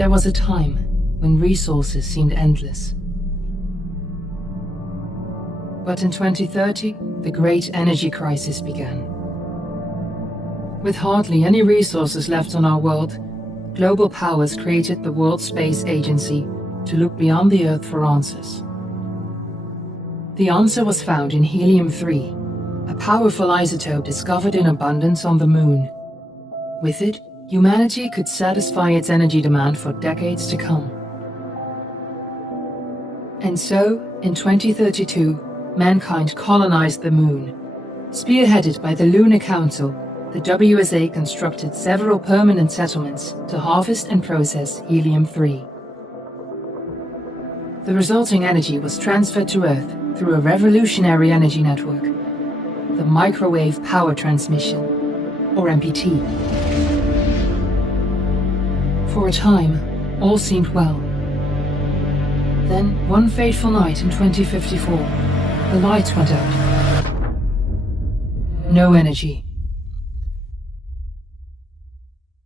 There was a time when resources seemed endless. But in 2030, the great energy crisis began. With hardly any resources left on our world, global powers created the World Space Agency to look beyond the Earth for answers. The answer was found in helium-3, a powerful isotope discovered in abundance on the Moon. With it, humanity could satisfy its energy demand for decades to come. And so, in 2032, mankind colonized the Moon. Spearheaded by the Lunar Council, the WSA constructed several permanent settlements to harvest and process helium-3. The resulting energy was transferred to Earth through a revolutionary energy network, the Microwave Power Transmission, or MPT. For a time, all seemed well. Then, one fateful night in 2054, the lights went out. No energy.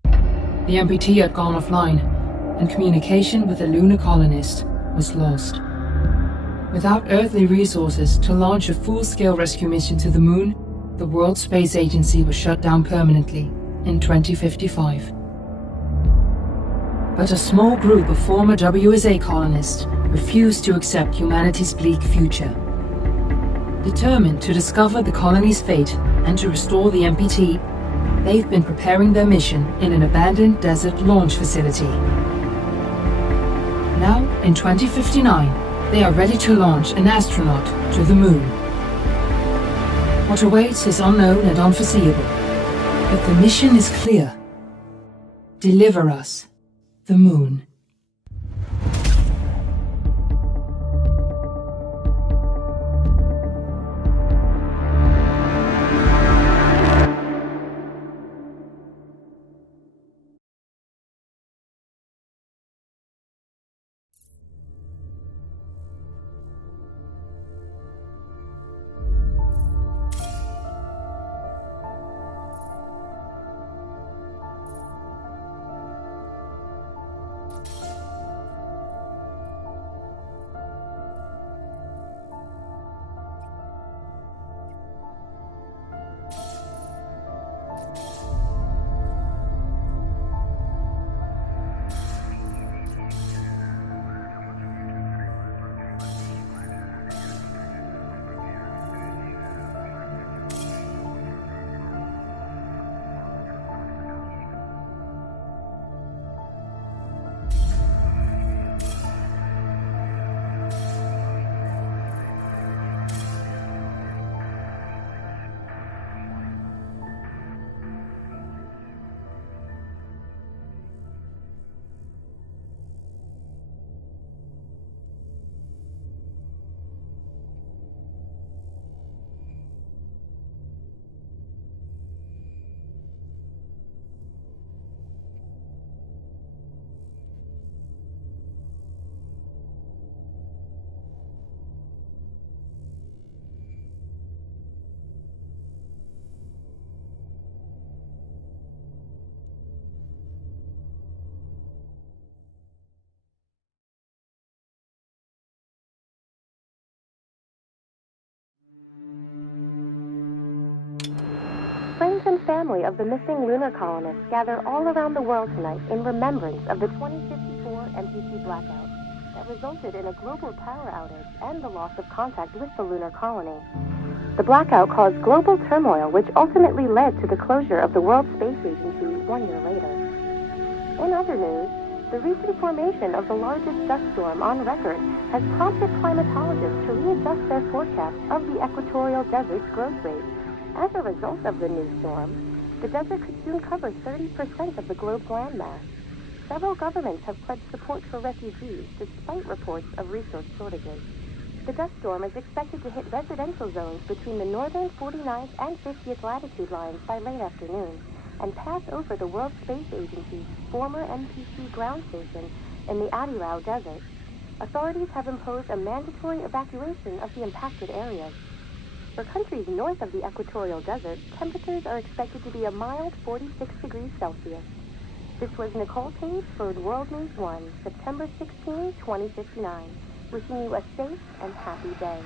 The MPT had gone offline, and communication with the lunar colonist was lost. Without earthly resources to launch a full-scale rescue mission to the Moon, the World Space Agency was shut down permanently in 2055. But a small group of former WSA colonists refused to accept humanity's bleak future. Determined to discover the colony's fate and to restore the MPT, they've been preparing their mission in an abandoned desert launch facility. Now, in 2059, they are ready to launch an astronaut to the Moon. What awaits is unknown and unforeseeable, but the mission is clear. Deliver us the Moon. Friends and family of the missing lunar colonists gather all around the world tonight in remembrance of the 2054 MPT blackout that resulted in a global power outage and the loss of contact with the lunar colony. The blackout caused global turmoil, which ultimately led to the closure of the World Space Agency 1 year later. In other news, the recent formation of the largest dust storm on record has prompted climatologists to readjust their forecast of the equatorial desert's growth rate. As a result of the new storm, the desert could soon cover 30% of the globe's landmass. Several governments have pledged support for refugees despite reports of resource shortages. The dust storm is expected to hit residential zones between the northern 49th and 50th latitude lines by late afternoon and pass over the World Space Agency's former MPT ground station in the Adirau Desert. Authorities have imposed a mandatory evacuation of the impacted areas. For countries north of the equatorial desert, temperatures are expected to be a mild 46 degrees Celsius. This was Nicole Page for World News 1, September 16, 2059. Wishing you a safe and happy day.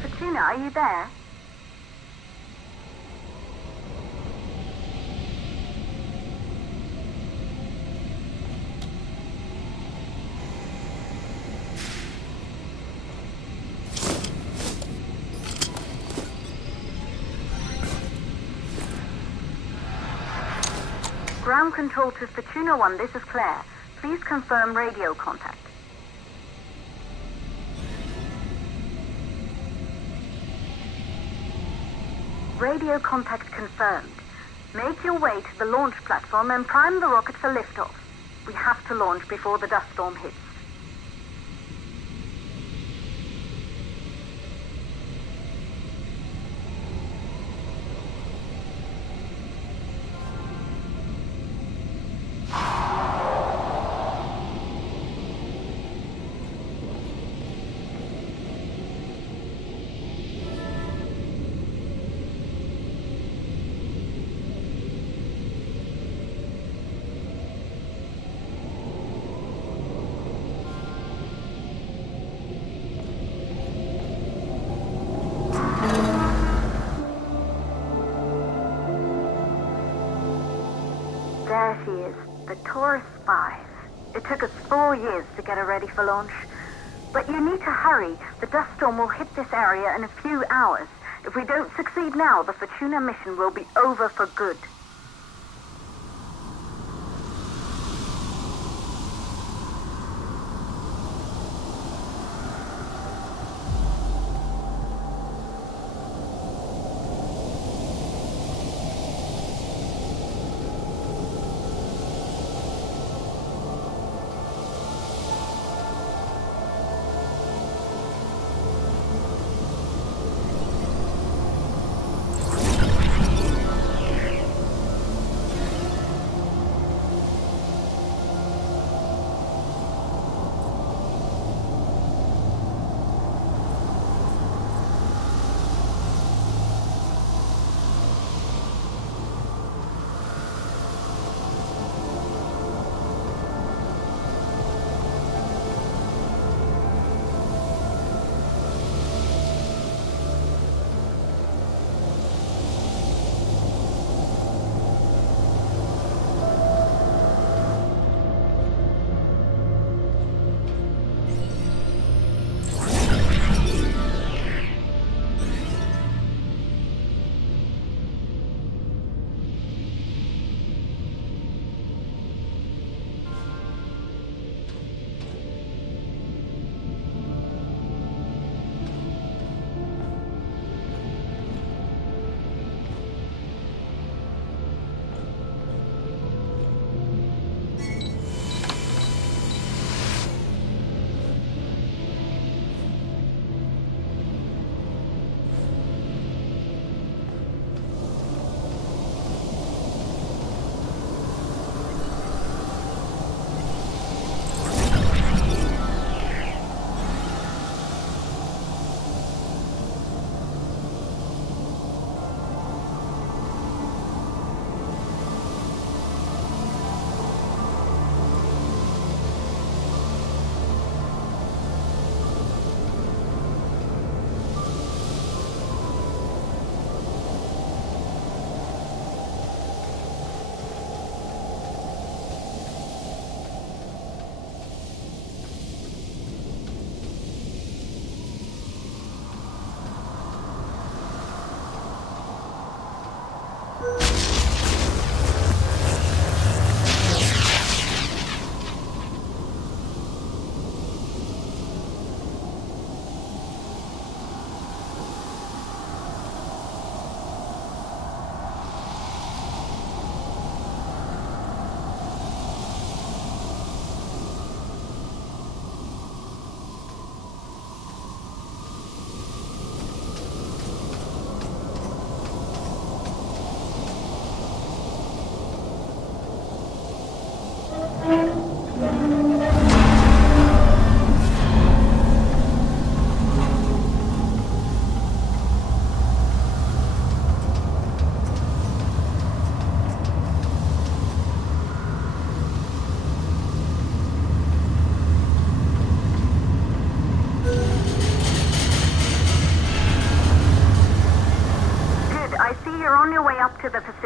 Fortuna, are you there? Ground control to Fortuna 1, this is Claire. Please confirm radio contact. Radio contact confirmed. Make your way to the launch platform and prime the rocket for liftoff. We have to launch before the dust storm hits. There she is, the Taurus 5. It took us 4 years to get her ready for launch. But you need to hurry. The dust storm will hit this area in a few hours. If we don't succeed now, the Fortuna mission will be over for good.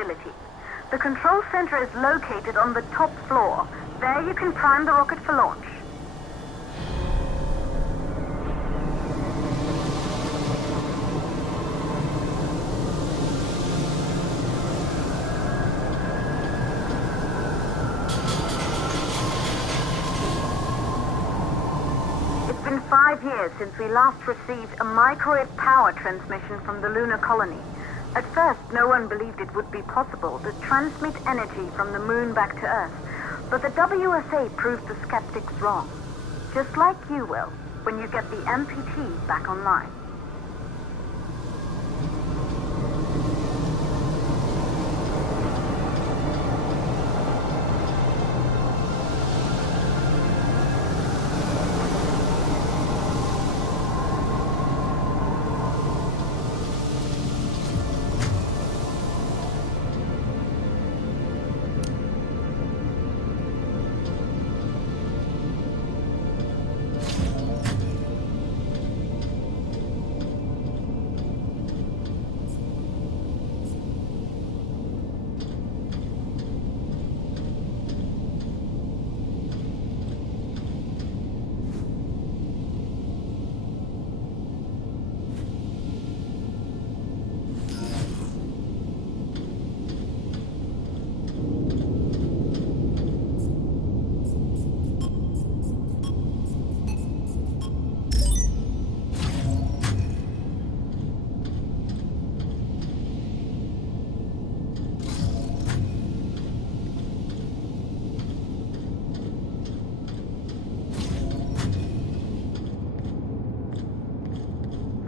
facility. The control center is located on the top floor. There you can prime the rocket for launch. It's been 5 years since we last received a microwave power transmission from the lunar colony. At first, no one believed it would be possible to transmit energy from the moon back to Earth, but the WSA proved the skeptics wrong. Just like you will, when you get the MPT back online.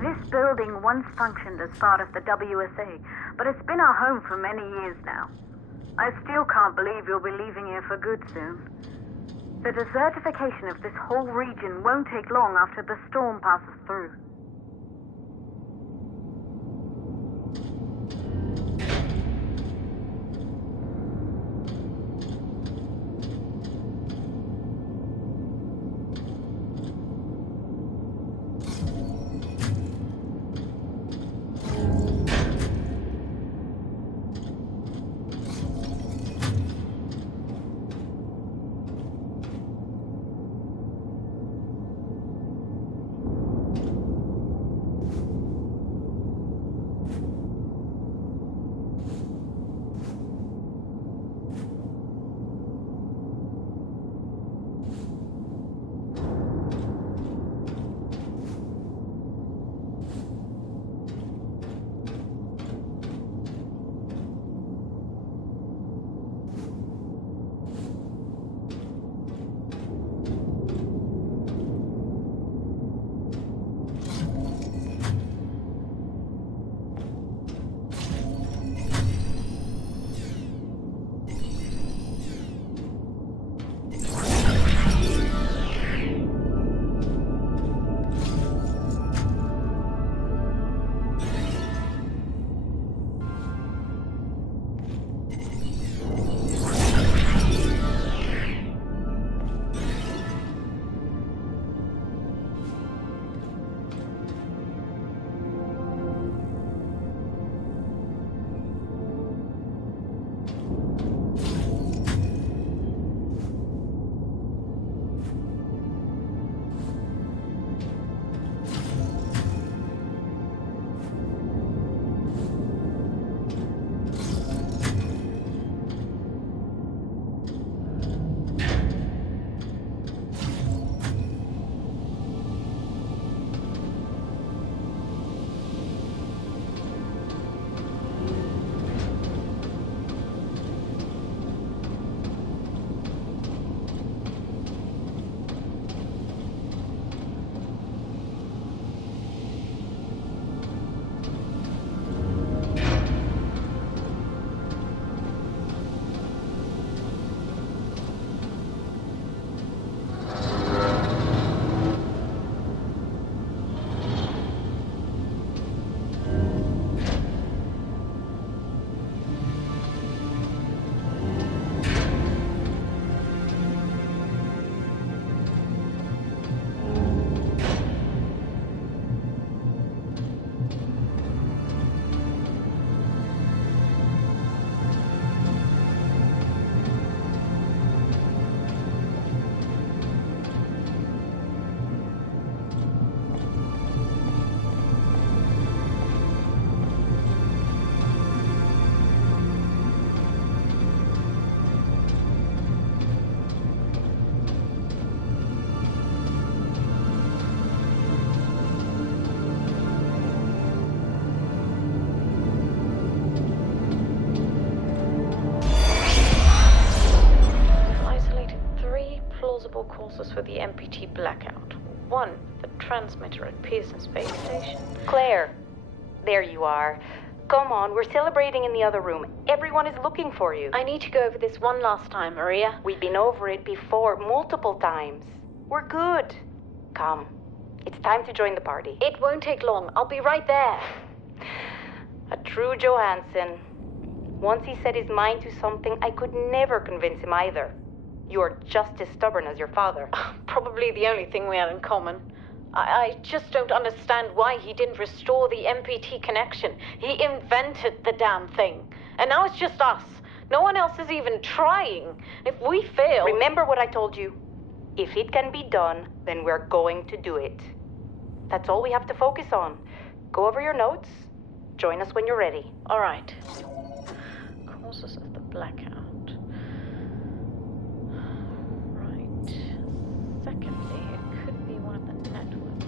This building once functioned as part of the WSA, but it's been our home for many years now. I still can't believe you'll be leaving here for good soon. The desertification of this whole region won't take long after the storm passes through. MPT blackout. 1, the transmitter at Pearson Space Station. Claire, there you are. Come on, we're celebrating in the other room. Everyone is looking for you. I need to go over this one last time, Maria. We've been over it before, multiple times. We're good. Come. It's time to join the party. It won't take long. I'll be right there. A true Johansson. Once he set his mind to something, I could never convince him either. You're just as stubborn as your father. Probably the only thing we had in common. I just don't understand why he didn't restore the MPT connection. He invented the damn thing. And now it's just us. No one else is even trying. If we fail... Remember what I told you. If it can be done, then we're going to do it. That's all we have to focus on. Go over your notes. Join us when you're ready. All right. Causes of the blackout. Right. Secondly, it could be one of the networks.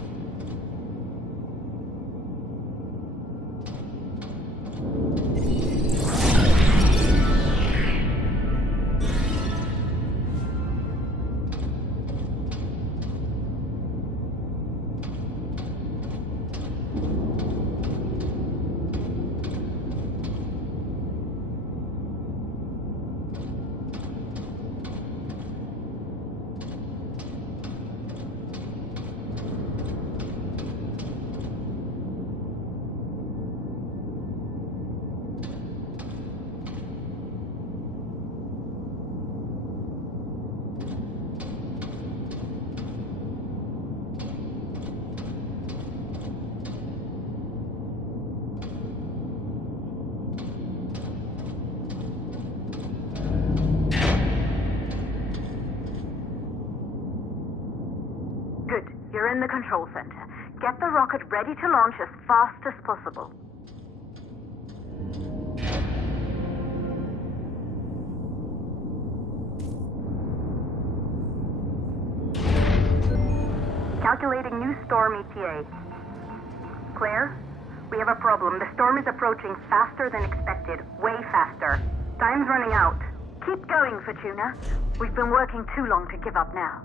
You're in the control center. Get the rocket ready to launch as fast as possible. Calculating new storm ETA. Claire, we have a problem. The storm is approaching faster than expected. Way faster. Time's running out. Keep going, Fortuna. We've been working too long to give up now.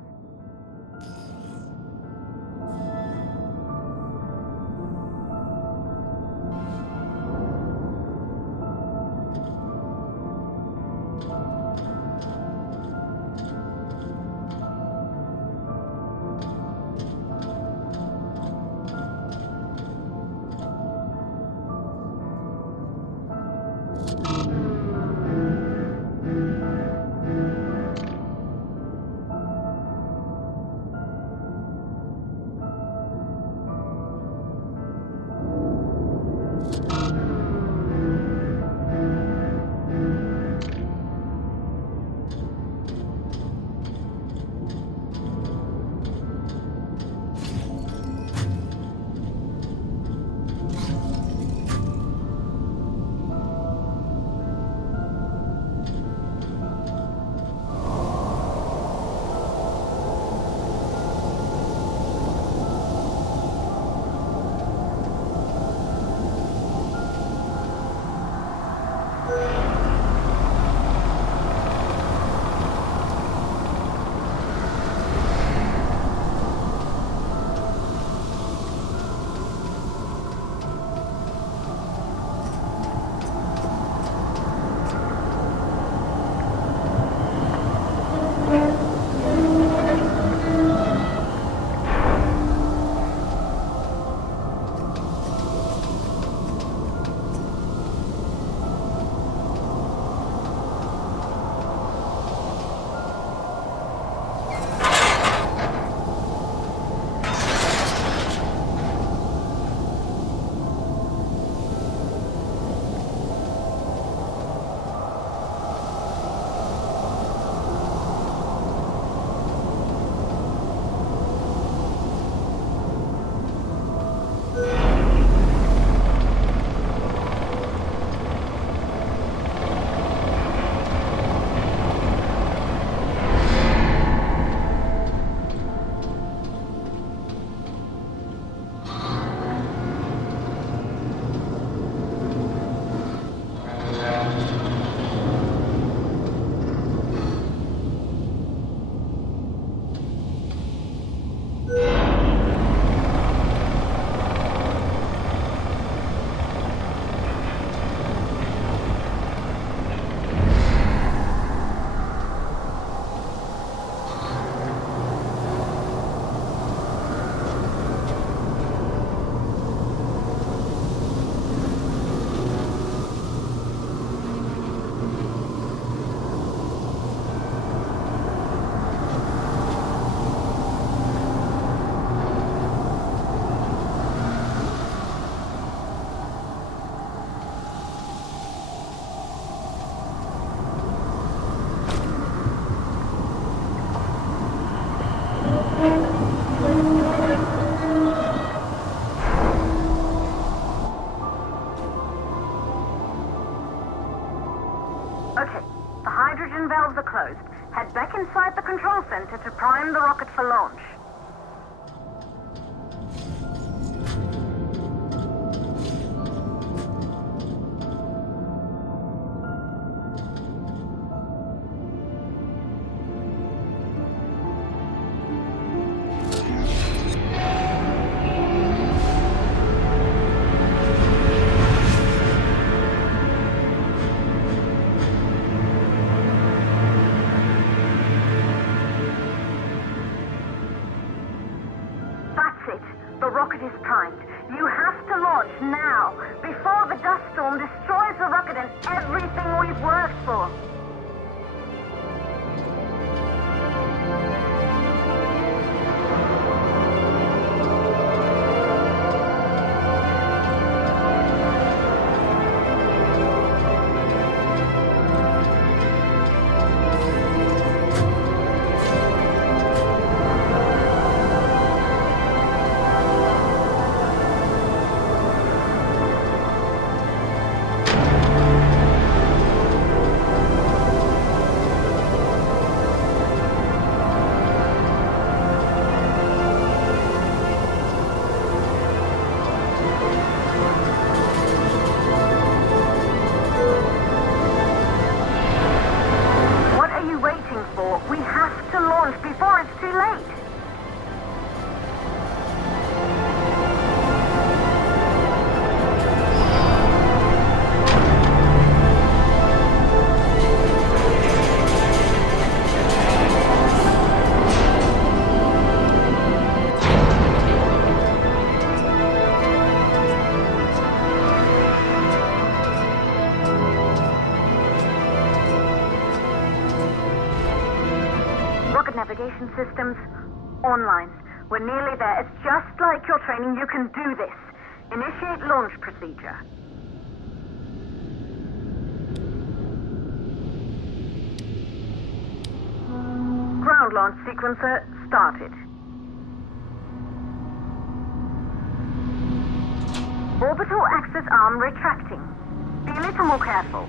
Okay, the hydrogen valves are closed. Head back inside the control center to prime the rocket for launch. The rocket is primed. You have to launch now, before the dust storm destroys the rocket and everything we've worked for. We have to launch before it's too late. Navigation systems online. We're nearly there. It's just like your training. You can do this. Initiate launch procedure. Ground launch sequencer started. Orbital axis arm retracting. Be a little more careful.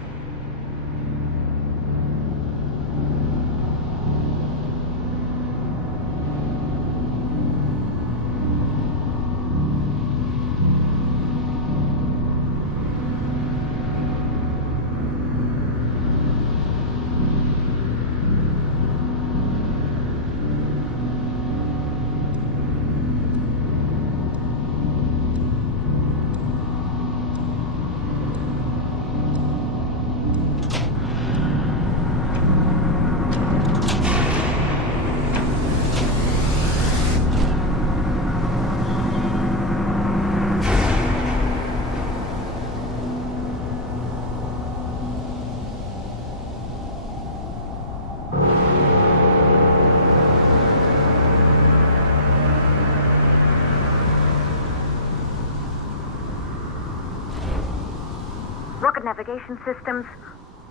Rocket navigation systems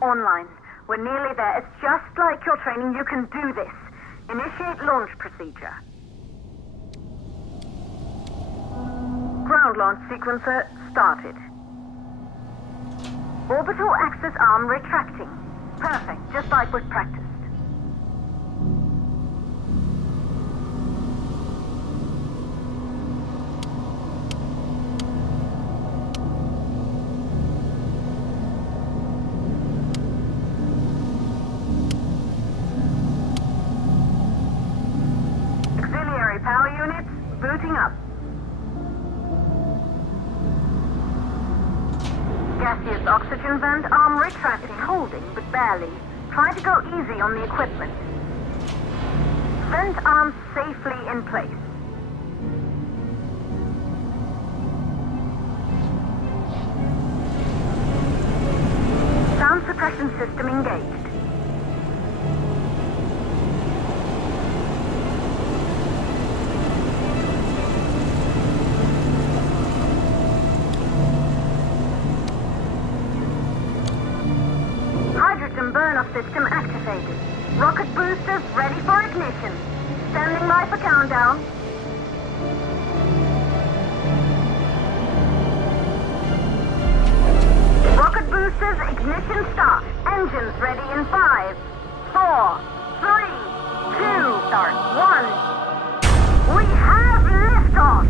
online. We're nearly there. It's just like your training. You can do this. Initiate launch procedure. Ground launch sequencer started. Orbital axis arm retracting. Perfect, just like we've practiced. Power units booting up. Gaseous oxygen vent arm retracting, holding but barely. Try to go easy on the equipment. Vent arm safely in place. Sound suppression system engaged. Burn-off system activated. Rocket boosters ready for ignition. Standing by for countdown. countdown. Rocket boosters, ignition start. Engines ready in 5, 4, 3, 2, start, 1. We have liftoff!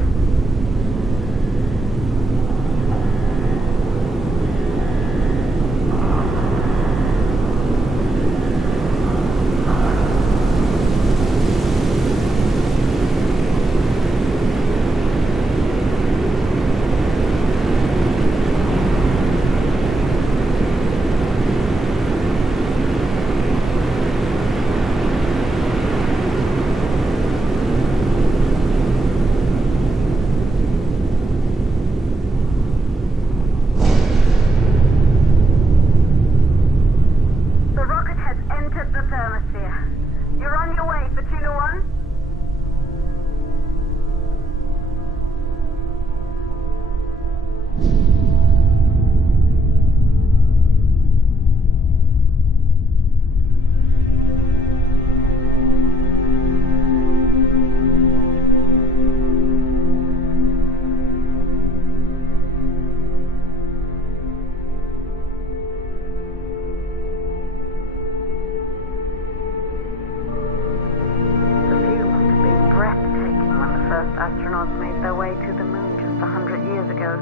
Astronauts made their way to the moon just 100 years ago.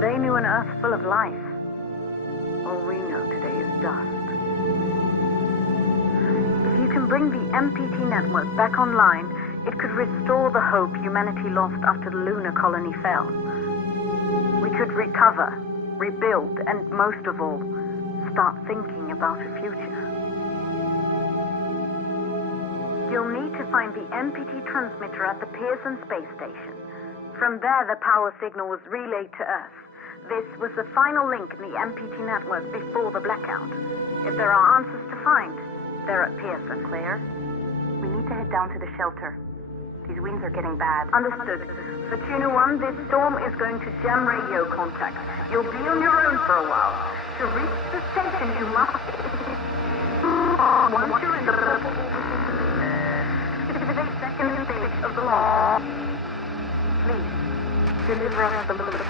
They knew an Earth full of life. All we know today is dust. If you can bring the MPT network back online, it could restore the hope humanity lost after the lunar colony fell. We could recover, rebuild, and most of all, start thinking about a future. You'll need to find the MPT transmitter at the Pearson space station. From there, the power signal was relayed to Earth. This was the final link in the MPT network before the blackout. If there are answers to find, they're at Pearson. Claire, we need to head down to the shelter. These winds are getting bad. Understood. Fortuna 1, this storm is going to jam radio contact. You'll be on your own for a while. To reach the station, you must... Once you're in the purple... the second stage of the launch. Please, deliver us the balloon.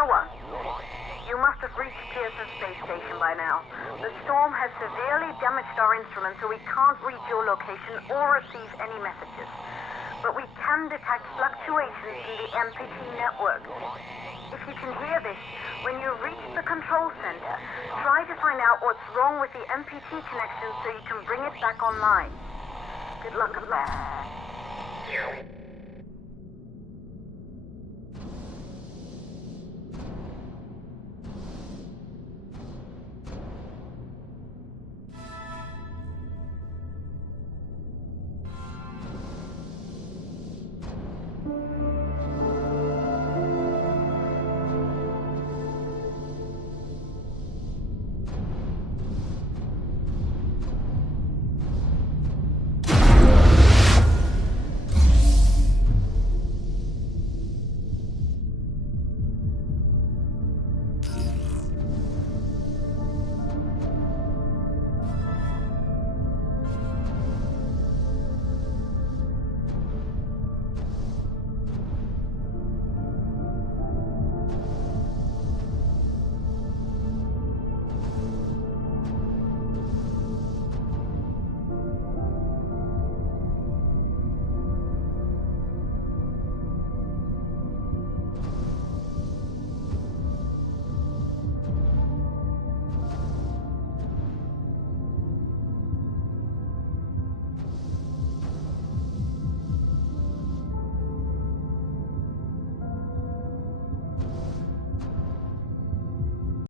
Iowa. You must have reached Pearson Space Station by now. The storm has severely damaged our instruments, so we can't reach your location or receive any messages. But we can detect fluctuations in the MPT network. If you can hear this, when you reach the control center, try to find out what's wrong with the MPT connection so you can bring it back online. Good luck, Claire.